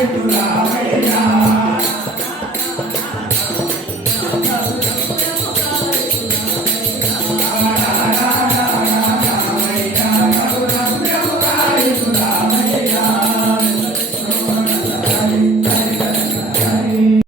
Hallelujah. Hallelujah.